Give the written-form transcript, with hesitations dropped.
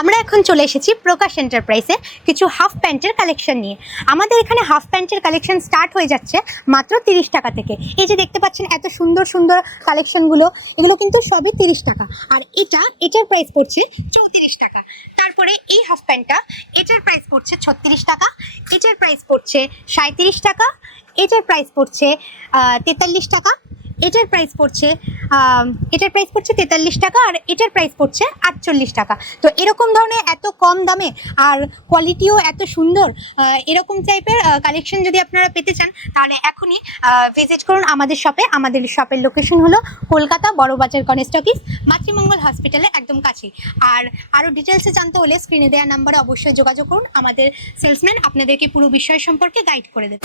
আমরা এখন চলে এসেছি প্রকাশ এন্টারপ্রাইজে কিছু হাফ প্যান্টের কালেকশন নিয়ে। আমাদের এখানে হাফ প্যান্টের কালেকশন স্টার্ট হয়ে যাচ্ছে মাত্র 30 টাকা থেকে। এই যে দেখতে পাচ্ছেন এত সুন্দর সুন্দর কালেকশনগুলো, এগুলো কিন্তু সবই 30 টাকা। আর এটার প্রাইস পড়ছে 34 টাকা। তারপরে এই হাফ প্যান্টটা, এটার প্রাইস পড়ছে 36 টাকা, এটার প্রাইস পড়ছে 37 টাকা, এটার প্রাইস পড়ছে 43 টাকা, এটার প্রাইস পড়ছে 43 টাকা, আর এটার প্রাইস পড়ছে 48 টাকা। তো এরকম ধরনের এত কম দামে আর কোয়ালিটিও এত সুন্দর, এরকম টাইপের কালেকশন যদি আপনারা পেতে চান তাহলে এখনই ভিজিট করুন আমাদের শপে। আমাদের শপের লোকেশন হলো কলকাতা বড়বাজার গণেশ টকিজ, মাতৃমঙ্গল হসপিটালে একদম কাছে। আর আরও ডিটেলসে জানতে হলে স্ক্রিনে দেওয়া নাম্বারে অবশ্যই যোগাযোগ করুন। আমাদের সেলসম্যান আপনাদেরকে পুরো বিষয় সম্পর্কে গাইড করে দেবে।